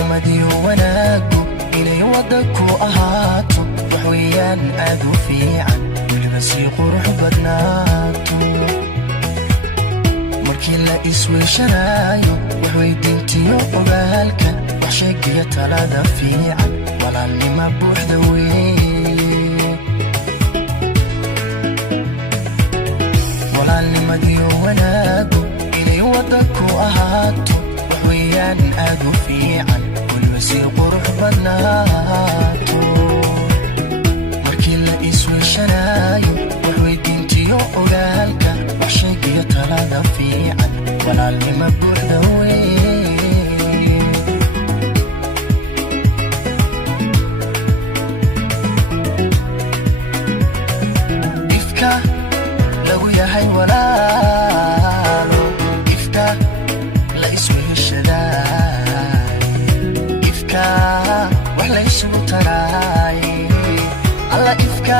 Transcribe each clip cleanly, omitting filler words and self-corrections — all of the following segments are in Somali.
walaalnimadii wanaagu inay wada ku ahaato wax weeyaan aad u fiican weliba sii qurux badnaato markii la isweyshanaayo wax weydiintiyo ogaalka wax sheegiyo talada fiican walaalnima buuxda weeye walaalnimadii wanaagu inay wada ku ahaato wax weeyaan aad u fiican weliba sii qurux badnaato markii la isweyshanaayo wax weydiintiyo ogaalka wax sheegiyo talada fiican walaalnima buuxda weeye ifka lagu yahay walaalo ifka la isweheshadaay ifka wax la isugu taraay alla ifka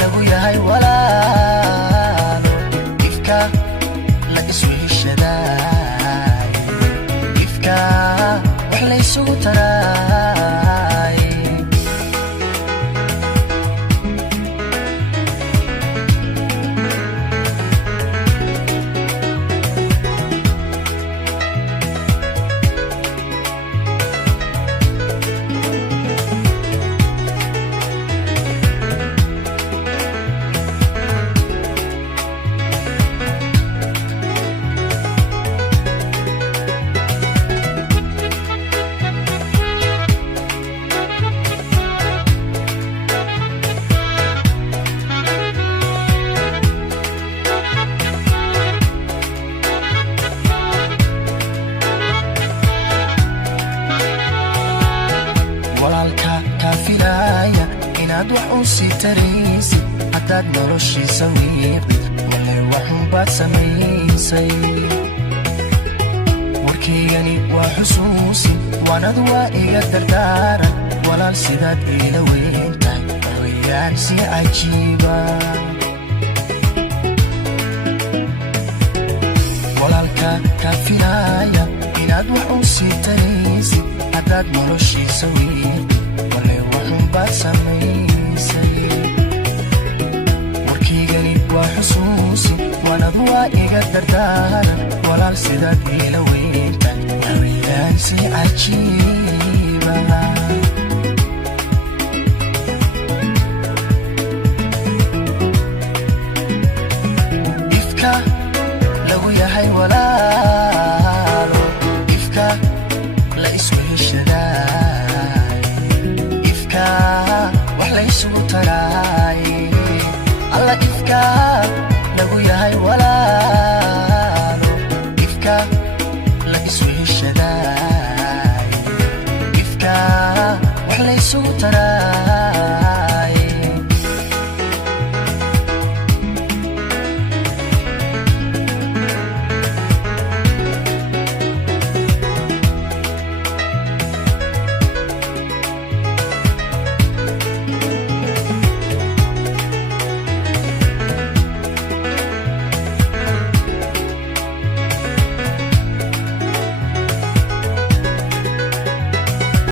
lagu yahay walaalo ifka la isweheshadaay ifka wax la isugu taraay walaalka kaafilaya inaad wax u sii taraysid haddaad noloshiisa wiiqdid wallay waxunbaad samaysay warkaygani waa xusuusin waanad waa iga dardaaran walaal sidaad iila weyntahay waxweeyaan si cajiiba walaalka kaafilaya inaad wax u sii taraysid haddaad noloshiisa wiiqdid wallay waxunbaad samaysay warkaygani waa xusuusin waanad waa iga dardaaran walaal sidaad iila weyntahay waxweeyaan si cajiiba ifka lagu yahay walaalo ifka la isweheshadaay ifka wax la isugu taraay alla ifka lagu yahay walaalo ifka la isweheshadaay ifka wax la isugu taraay